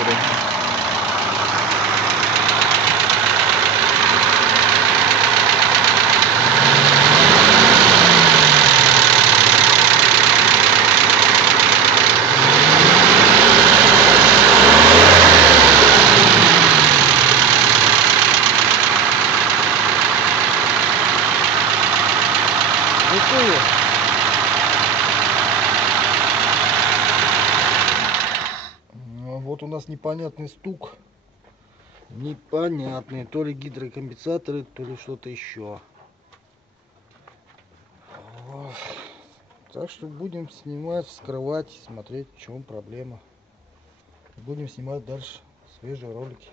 радиаторе. Вот у нас непонятный стук. Непонятный. То ли гидрокомпенсаторы, то ли что-то еще. Вот. Так что будем снимать, вскрывать, смотреть, в чем проблема. Будем снимать дальше свежие ролики.